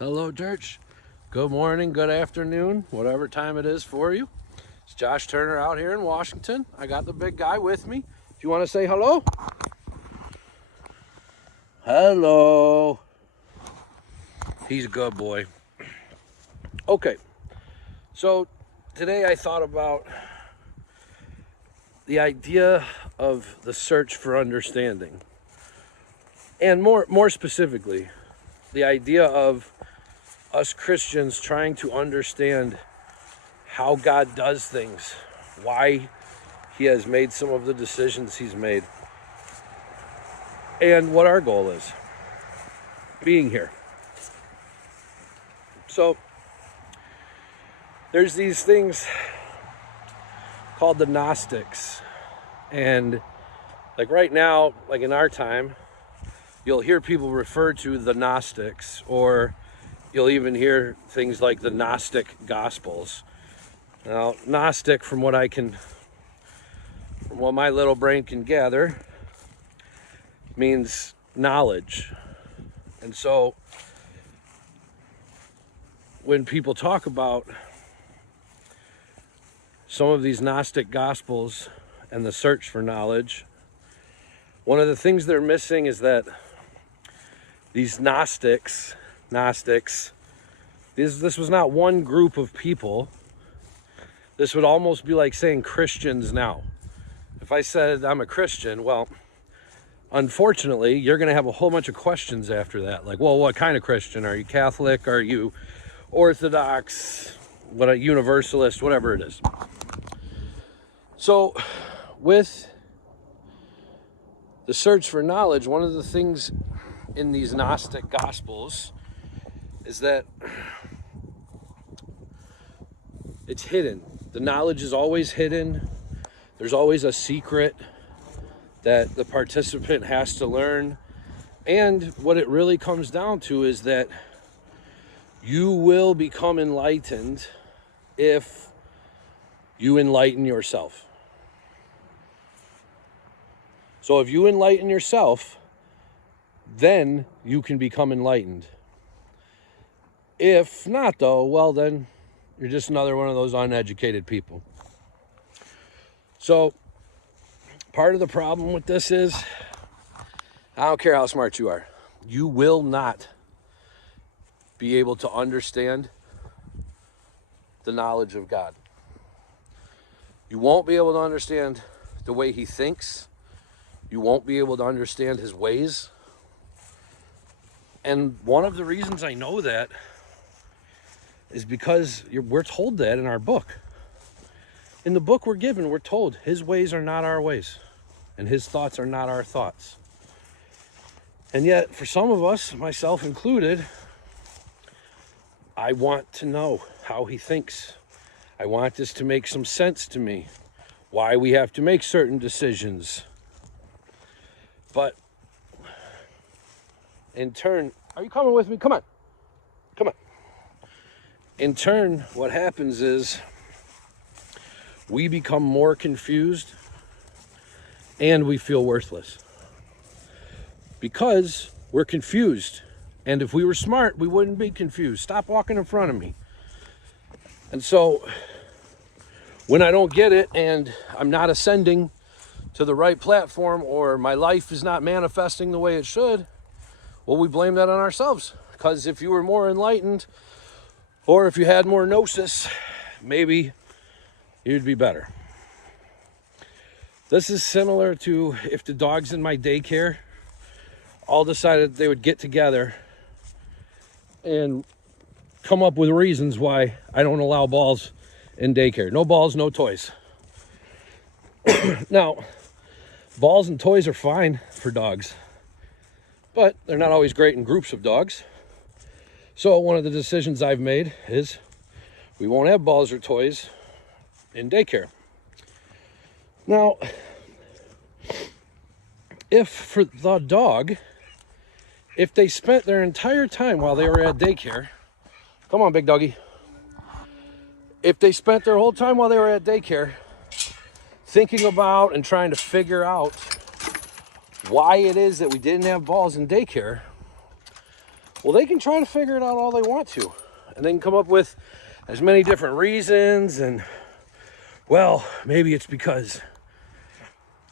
Hello, church. Good morning, good afternoon, whatever time it is for you. It's Josh Turner out here in Washington. I got the big guy with me. If you want to say hello. Hello. He's a good boy. Okay, so today I thought about the idea of the search for understanding. And more specifically, the idea of us Christians trying to understand how God does things, why he has made some of the decisions he's made, and what our goal is, being here. So there's these things called the Gnostics, and like right now, like in our time, you'll hear people refer to the Gnostics, or you'll even hear things like the Gnostic Gospels. Now, Gnostic, from what my little brain can gather, means knowledge. And so, when people talk about some of these Gnostic Gospels and the search for knowledge, one of the things they're missing is that these Gnostics, this was not one group of people. This would almost be like saying Christians now. If I said I'm a Christian, well, unfortunately, you're going to have a whole bunch of questions after that. Like, well, what kind of Christian? Are you Catholic? Are you Orthodox? What a Universalist? Whatever it is. So, with the search for knowledge, one of the things in these Gnostic Gospels is that it's hidden. The knowledge is always hidden. There's always a secret that the participant has to learn. And what it really comes down to is that you will become enlightened if you enlighten yourself. So if you enlighten yourself, then you can become enlightened. If not, though, well, then you're just another one of those uneducated people. So part of the problem with this is, I don't care how smart you are, you will not be able to understand the knowledge of God. You won't be able to understand the way he thinks. You won't be able to understand his ways. And one of the reasons I know that is because we're told that in our book. In the book we're given, we're told his ways are not our ways, and his thoughts are not our thoughts. And yet, for some of us, myself included, I want to know how he thinks. I want this to make some sense to me, why we have to make certain decisions. But in turn, are you coming with me? Come on. In turn, what happens is we become more confused and we feel worthless because we're confused. And if we were smart, we wouldn't be confused. Stop walking in front of me. And so when I don't get it and I'm not ascending to the right platform, or my life is not manifesting the way it should, well, we blame that on ourselves. Because if you were more enlightened, or if you had more gnosis, maybe you'd be better. This is similar to if the dogs in my daycare all decided they would get together and come up with reasons why I don't allow balls in daycare. No balls, no toys. Now, balls and toys are fine for dogs, but they're not always great in groups of dogs. So one of the decisions I've made is we won't have balls or toys in daycare. Now, if for the dog, if they spent their entire time while they were at daycare, come on, big doggy. If they spent their whole time while they were at daycare thinking about and trying to figure out why it is that we didn't have balls in daycare, Well, they can try to figure it out all they want to. And they can come up with as many different reasons. And, well, maybe it's because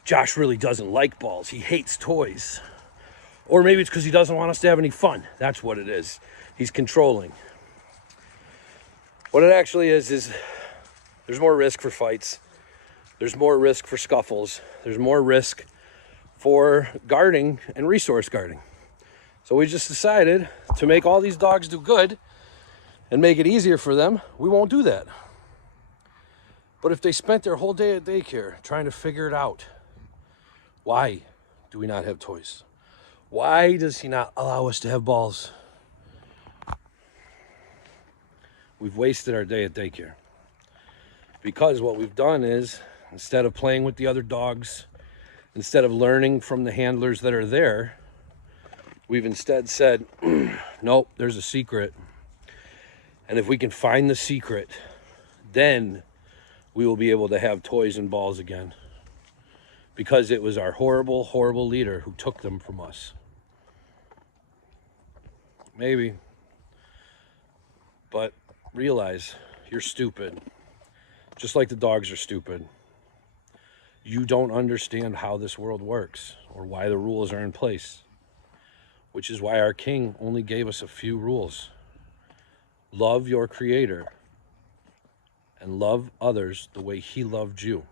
Josh really doesn't like balls. He hates toys. Or maybe it's because he doesn't want us to have any fun. That's what it is. He's controlling. What it actually is there's more risk for fights. There's more risk for scuffles. There's more risk for guarding and resource guarding. So we just decided to make all these dogs do good and make it easier for them. We won't do that. But if they spent their whole day at daycare trying to figure it out, why do we not have toys? Why does he not allow us to have balls? We've wasted our day at daycare. Because what we've done is, instead of playing with the other dogs, instead of learning from the handlers that are there, we've instead said, nope, there's a secret. And if we can find the secret, then we will be able to have toys and balls again. Because it was our horrible, horrible leader who took them from us. Maybe. But realize you're stupid. Just like the dogs are stupid. You don't understand how this world works or why the rules are in place. Which is why our king only gave us a few rules. Love your creator and love others the way he loved you.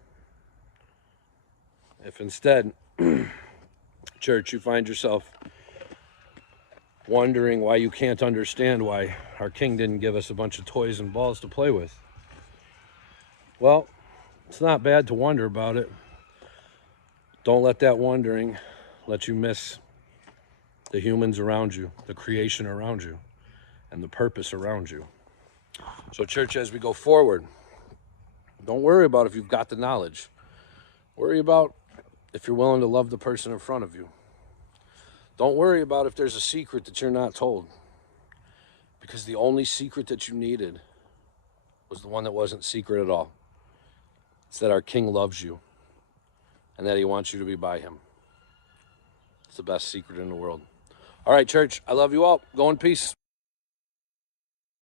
If instead, church, you find yourself wondering why you can't understand why our king didn't give us a bunch of toys and balls to play with, well, it's not bad to wonder about it. Don't let that wondering let you miss the humans around you, the creation around you, and the purpose around you. So, church, as we go forward, don't worry about if you've got the knowledge. Worry about if you're willing to love the person in front of you. Don't worry about if there's a secret that you're not told. Because the only secret that you needed was the one that wasn't secret at all. It's that our king loves you and that he wants you to be by him. It's the best secret in the world. All right, church, I love you all. Go in peace.